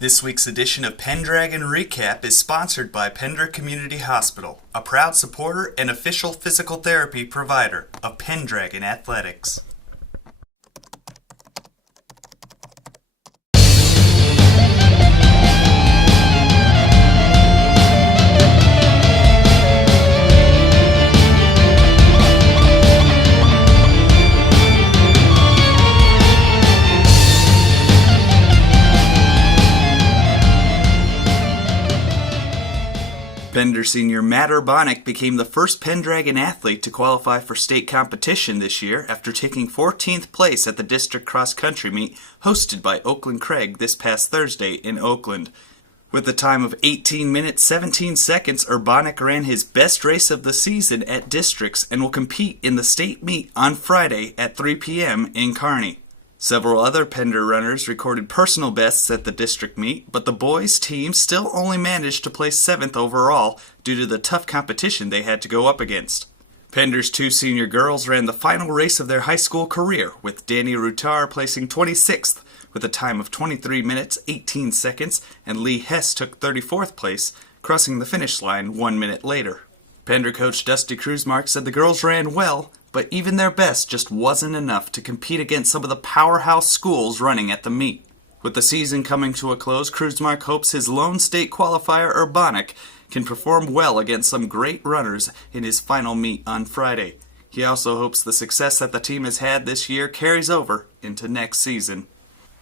This week's edition of Pendragon Recap is sponsored by Pender Community Hospital, a proud supporter and official physical therapy provider of Pendragon Athletics. Pender senior Matt Urbanec became the first Pendragon athlete to qualify for state competition this year after taking 14th place at the district cross-country meet hosted by Oakland Craig this past Thursday in Oakland. With a time of 18 minutes 17 seconds, Urbanec ran his best race of the season at districts and will compete in the state meet on Friday at 3 p.m. in Kearney. Several other Pender runners recorded personal bests at the district meet, but the boys' team still only managed to place 7th overall due to the tough competition they had to go up against. Pender's two senior girls ran the final race of their high school career, with Danny Rutar placing 26th with a time of 23 minutes 18 seconds, and Lee Hess took 34th place, crossing the finish line 1 minute later. Pender coach Dusty Kruzmark said the girls ran well, but even their best just wasn't enough to compete against some of the powerhouse schools running at the meet. With the season coming to a close, Kruzmark hopes his lone state qualifier Urbanec can perform well against some great runners in his final meet on Friday. He also hopes the success that the team has had this year carries over into next season.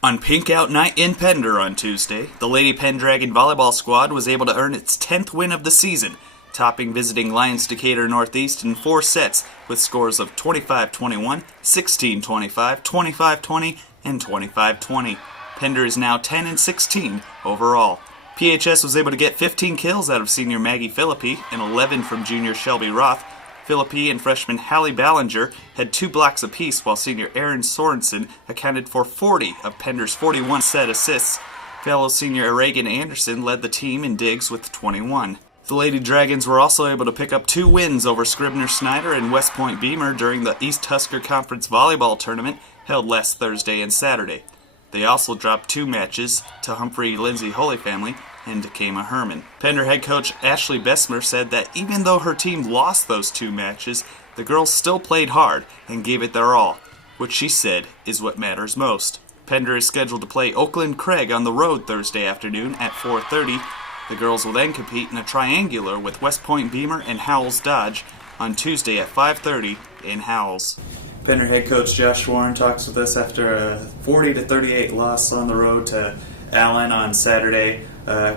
On Pink Out Night in Pender on Tuesday, the Lady Pendragon volleyball squad was able to earn its 10th win of the season, topping visiting Lyons-Decatur Northeast in 4 sets with scores of 25-21, 16-25, 25-20, and 25-20. Pender is now 10-16 overall. PHS was able to get 15 kills out of senior Maggie Philippi and 11 from junior Shelby Roth. Philippi and freshman Hallie Ballinger had 2 blocks apiece, while senior Aaron Sorensen accounted for 40 of Pender's 41 set assists. Fellow senior Reagan Anderson led the team in digs with 21. The Lady Dragons were also able to pick up 2 wins over Scribner Snyder and West Point Beamer during the East Husker Conference volleyball tournament held last Thursday and Saturday. They also dropped 2 matches to Humphrey Lindsay Holy Family and Dakema Herman. Pender head coach Ashley Besmer said that even though her team lost those 2 matches, the girls still played hard and gave it their all, which she said is what matters most. Pender is scheduled to play Oakland Craig on the road Thursday afternoon at 4:30. The girls will then compete in a triangular with West Point Beamer and Howells Dodge on Tuesday at 5:30 in Howells. Pender head coach Josh Warren talks with us after a 40-38 loss on the road to Allen on Saturday.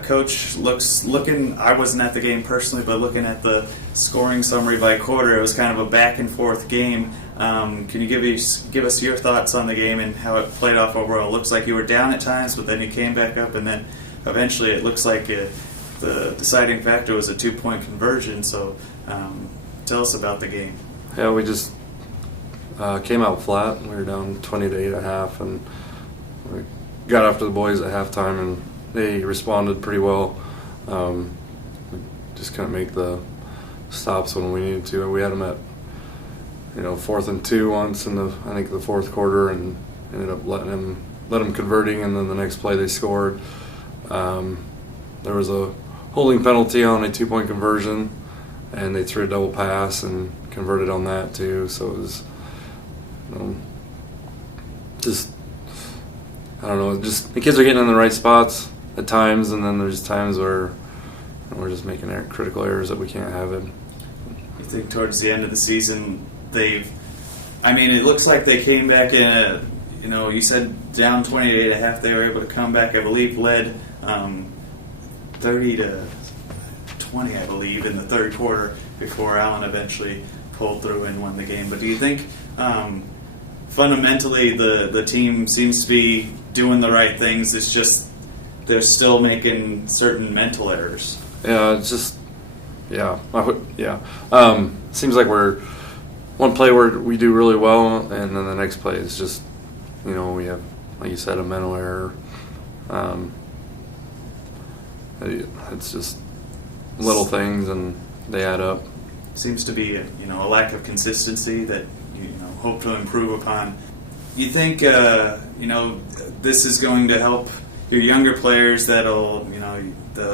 Coach looking. I wasn't at the game personally, but looking at the scoring summary by quarter, it was kind of a back and forth game. Can you give us your thoughts on the game and how it played off overall? It looks like you were down at times, but then you came back up, and then eventually it looks like the deciding factor was a 2-point conversion. So tell us about the game. Yeah, we just came out flat. We were down 20-8 at half, and we got after the boys at halftime, and they responded pretty well. We just couldn't make the stops when we needed to. We had them at 4th and 2 once in the fourth quarter, and ended up letting them converting, and then the next play they scored. There was a holding penalty on a 2-point conversion, and they threw a double pass and converted on that too. So it was just the kids are getting in the right spots at times, and then there's times where we're just making critical errors that we can't have it. You think towards the end of the season it looks like they came back in you said down 28 at half, they were able to come back, I believe, led 30-20, I believe, in the third quarter before Allen eventually pulled through and won the game. But do you think fundamentally the team seems to be doing the right things? It's just they're still making certain mental errors. Yeah, it's just seems like we're one play where we do really well, and then the next play is just we have, like you said, a mental error. It's just little things, and they add up. Seems to be a lack of consistency that hope to improve upon. You think this is going to help your younger players that'll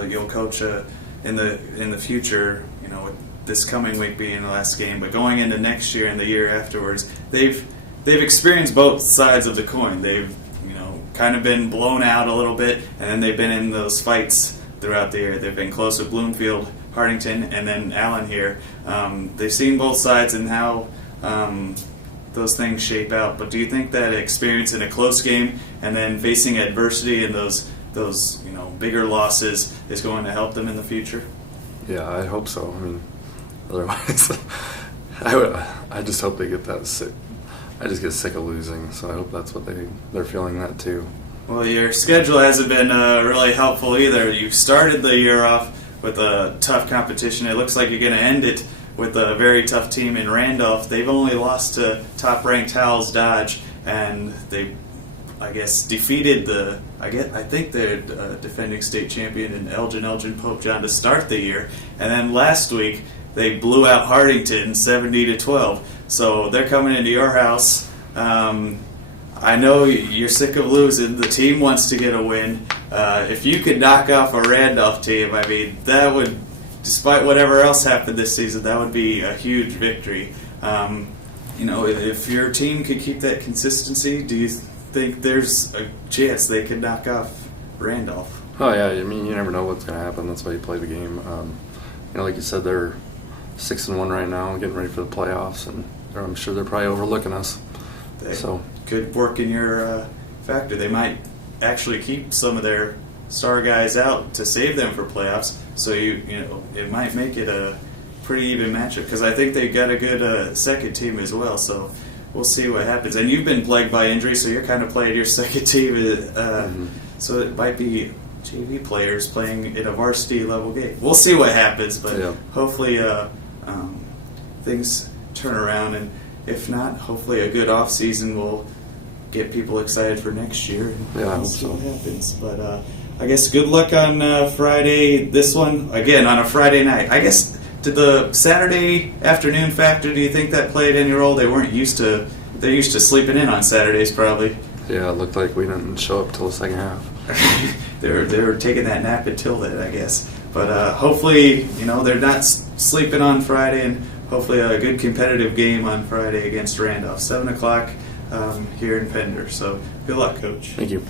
you'll coach in the future. With this coming week being the last game, but going into next year and the year afterwards, they've experienced both sides of the coin. They've kind of been blown out a little bit, and then they've been in those fights throughout the year. They've been close with Bloomfield, Hardington, and then Allen here. They've seen both sides and how those things shape out. But do you think that experience in a close game and then facing adversity and those bigger losses is going to help them in the future? Yeah, I hope so. I mean, otherwise, I just hope they get that sick. I just get sick of losing, so I hope that's what they're feeling that too. Well, your schedule hasn't been really helpful either. You started the year off with a tough competition. It looks like you're going to end it with a very tough team in Randolph. They've only lost to top-ranked Howells Dodge, and they, I guess, defeated I think they're defending state champion in Elgin Pope John to start the year. And then last week they blew out Hardington 70-12. So they're coming into your house. I know you're sick of losing. The team wants to get a win. If you could knock off a Randolph team, I mean, that would, despite whatever else happened this season, that would be a huge victory. If your team could keep that consistency, do you think there's a chance they could knock off Randolph? Oh yeah, I mean, you never know what's going to happen. That's why you play the game. Like you said, they're 6-1 right now, getting ready for the playoffs, and I'm sure they're probably overlooking us. So could work in your factor. They might actually keep some of their star guys out to save them for playoffs. So it might make it a pretty even matchup, because I think they've got a good second team as well. So we'll see what happens. And you've been plagued by injury, so you're kind of playing your second team. So it might be JV players playing in a varsity level game. We'll see what happens, but hopefully things turn around, and if not, hopefully a good off season will get people excited for next year. And I hope see so. what happens. But I guess good luck on Friday. This one again on a Friday night. I guess, did the Saturday afternoon factor, do you think that played any role? They're used to sleeping in on Saturdays probably. Yeah, it looked like we didn't show up till the second half. they were taking that nap until then, I guess. But hopefully, they're not sleeping on Friday, and hopefully a good competitive game on Friday against Randolph, 7 o'clock here in Pender. So good luck, Coach. Thank you.